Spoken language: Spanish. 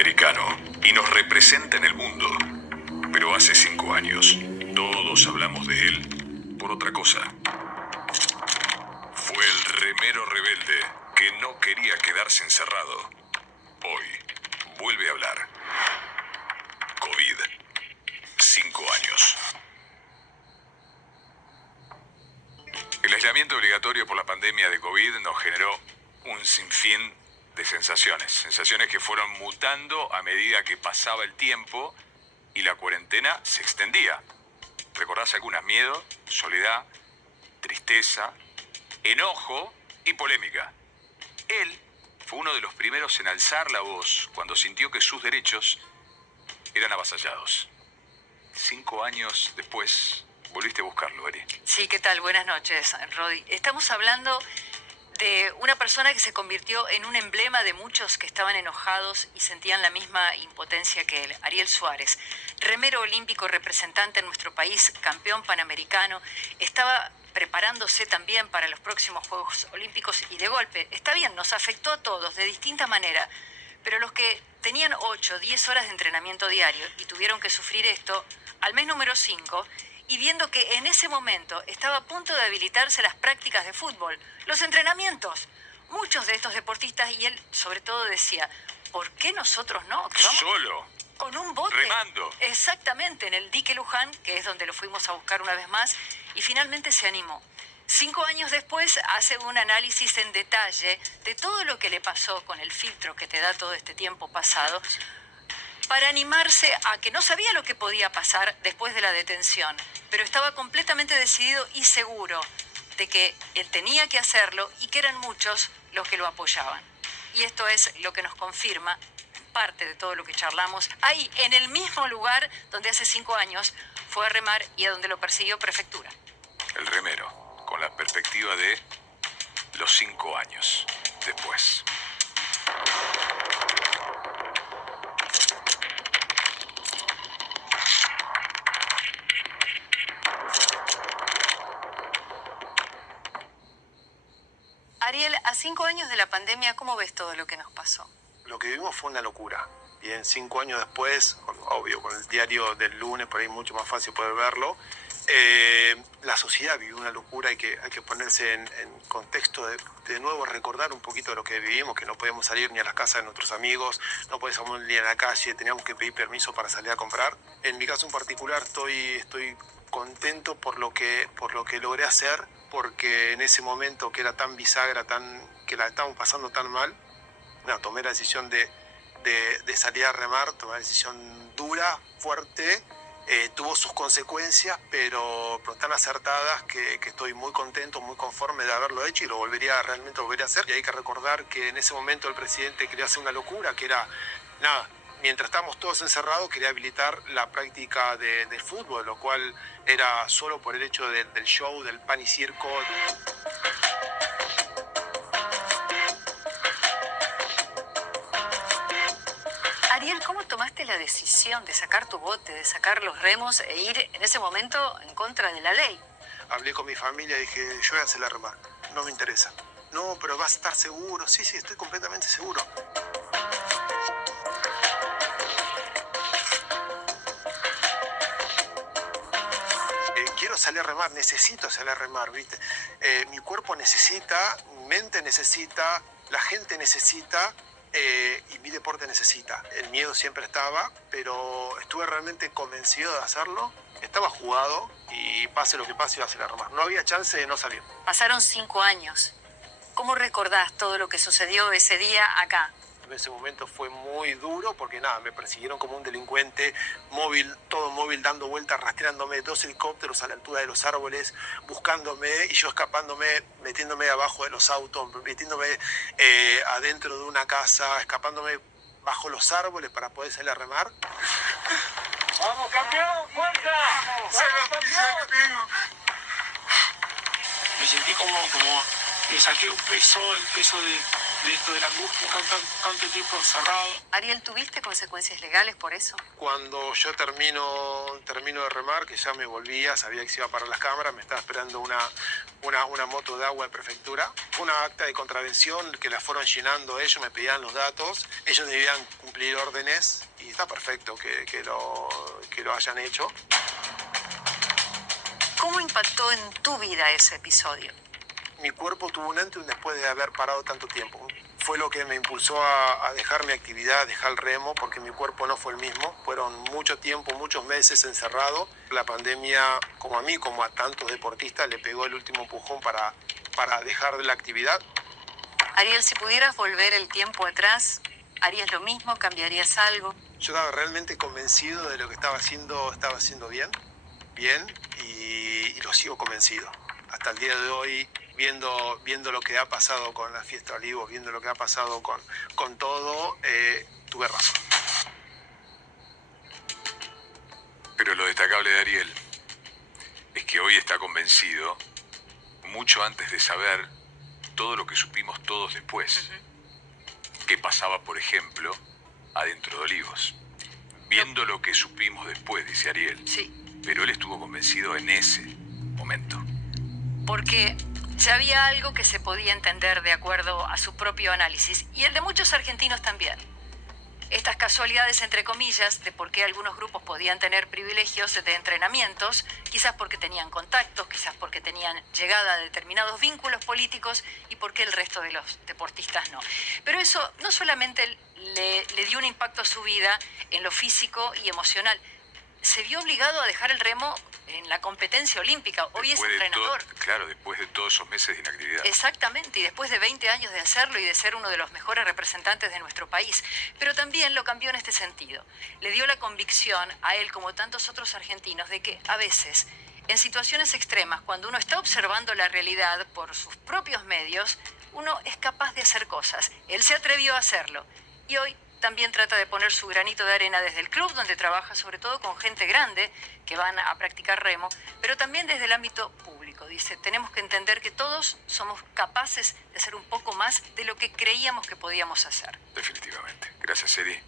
panamericano y nos representa en el mundo. Pero hace 5 años, todos hablamos de él por otra cosa. Fue el remero rebelde que no quería quedarse encerrado. Hoy vuelve a hablar. COVID. 5 años. El aislamiento obligatorio por la pandemia de COVID nos generó un sinfín de sensaciones que fueron mutando a medida que pasaba el tiempo y la cuarentena se extendía. ¿Recordás algunas? Miedo, soledad, tristeza, enojo y polémica. Él fue uno de los primeros en alzar la voz cuando sintió que sus derechos eran avasallados. 5 años después, volviste a buscarlo, Ari. Sí, ¿qué tal? Buenas noches, Rodi. Estamos hablando de una persona que se convirtió en un emblema de muchos que estaban enojados y sentían la misma impotencia que él, Ariel Suárez. Remero olímpico, representante en nuestro país, campeón panamericano, estaba preparándose también para los próximos Juegos Olímpicos y de golpe, está bien, nos afectó a todos de distinta manera, pero los que tenían 8, 10 horas de entrenamiento diario y tuvieron que sufrir esto, al mes número 5, y viendo que en ese momento estaba a punto de habilitarse las prácticas de fútbol, los entrenamientos. Muchos de estos deportistas, y él sobre todo decía, ¿por qué nosotros no? ¿Que vamos Solo. con un bote? Remando. Exactamente, en el dique Luján, que es donde lo fuimos a buscar una vez más, y finalmente se animó. 5 años después hace un análisis en detalle de todo lo que le pasó con el filtro que te da todo este tiempo pasado, para animarse a que no sabía lo que podía pasar después de la detención, pero estaba completamente decidido y seguro de que él tenía que hacerlo y que eran muchos los que lo apoyaban. Y esto es lo que nos confirma parte de todo lo que charlamos ahí, en el mismo lugar donde hace 5 años fue a remar y a donde lo persiguió Prefectura. El remero, con la perspectiva de los 5 años después. Ariel, a 5 años de la pandemia, ¿cómo ves todo lo que nos pasó? Lo que vivimos fue una locura. Y en 5 años después, obvio, con el diario del lunes, por ahí mucho más fácil poder verlo, la sociedad vivió una locura. Hay que ponerse en contexto de nuevo, recordar un poquito de lo que vivimos, que no podíamos salir ni a las casas de nuestros amigos, no podíamos salir ni a la calle, teníamos que pedir permiso para salir a comprar. En mi caso en particular estoy contento por lo que logré hacer, porque en ese momento que era tan bisagra, que la estábamos pasando tan mal, tomé la decisión de salir a remar, tomé una decisión dura, fuerte, tuvo sus consecuencias, pero tan acertadas que estoy muy contento, muy conforme de haberlo hecho y realmente lo volvería a hacer. Y hay que recordar que en ese momento el presidente quería hacer una locura, que era, mientras estábamos todos encerrados, quería habilitar la práctica del fútbol, lo cual era solo por el hecho del show, del pan y circo. Ariel, ¿cómo tomaste la decisión de sacar tu bote, de sacar los remos e ir en ese momento en contra de la ley? Hablé con mi familia y dije, yo voy a hacer la remar, no me interesa. No, pero vas a estar seguro. Sí, estoy completamente seguro. Quiero salir a remar, necesito salir a remar, ¿viste? Mi cuerpo necesita, mi mente necesita, la gente necesita y mi deporte necesita. El miedo siempre estaba, pero estuve realmente convencido de hacerlo. Estaba jugado y pase lo que pase iba a salir a remar. No había chance de no salir. Pasaron 5 años. ¿Cómo recordás todo lo que sucedió ese día acá? En ese momento fue muy duro porque me persiguieron como un delincuente, todo móvil, dando vueltas, rastreándome, 2 helicópteros a la altura de los árboles, buscándome y yo escapándome, metiéndome abajo de los autos, metiéndome adentro de una casa, escapándome bajo los árboles para poder salir a remar. ¡Vamos, campeón! ¡Fuerza! ¡Vamos, Me sentí como me saqué un peso, el peso de la angustia, tanto tiempo encerrado. Ariel, ¿tuviste consecuencias legales por eso? Cuando yo termino de remar, que ya me volvía, sabía que se iba a parar las cámaras, me estaba esperando una moto de agua de prefectura. Fue una acta de contravención que la fueron llenando ellos, me pedían los datos, ellos debían cumplir órdenes y está perfecto que lo hayan hecho. ¿Cómo impactó en tu vida ese episodio? Mi cuerpo tuvo un antes y un después de haber parado tanto tiempo. Fue lo que me impulsó a dejar mi actividad, a dejar el remo, porque mi cuerpo no fue el mismo. Fueron mucho tiempo, muchos meses encerrado. La pandemia, como a mí, como a tantos deportistas, le pegó el último empujón para dejar la actividad. Ariel, si pudieras volver el tiempo atrás, ¿harías lo mismo? ¿Cambiarías algo? Yo estaba realmente convencido de lo que estaba haciendo bien, y lo sigo convencido. Hasta el día de hoy, viendo lo que ha pasado con la fiesta de Olivos, viendo lo que ha pasado con todo, tuve razón. Pero lo destacable de Ariel es que hoy está convencido, mucho antes de saber todo lo que supimos todos después, que pasaba, por ejemplo, adentro de Olivos. Viendo lo que supimos después, dice Ariel. Sí. Pero él estuvo convencido en ese momento. Porque ya había algo que se podía entender de acuerdo a su propio análisis, y el de muchos argentinos también. Estas casualidades, entre comillas, de por qué algunos grupos podían tener privilegios de entrenamientos, quizás porque tenían contactos, quizás porque tenían llegada a determinados vínculos políticos y por qué el resto de los deportistas no. Pero eso no solamente le dio un impacto a su vida en lo físico y emocional, se vio obligado a dejar el remo en la competencia olímpica. Hoy es entrenador. Claro, después de todos esos meses de inactividad. Exactamente, y después de 20 años de hacerlo y de ser uno de los mejores representantes de nuestro país. Pero también lo cambió en este sentido. Le dio la convicción a él, como tantos otros argentinos, de que a veces, en situaciones extremas, cuando uno está observando la realidad por sus propios medios, uno es capaz de hacer cosas. Él se atrevió a hacerlo. Y hoy también trata de poner su granito de arena desde el club, donde trabaja sobre todo con gente grande que van a practicar remo, pero también desde el ámbito público. Dice, tenemos que entender que todos somos capaces de hacer un poco más de lo que creíamos que podíamos hacer. Definitivamente. Gracias, Eri.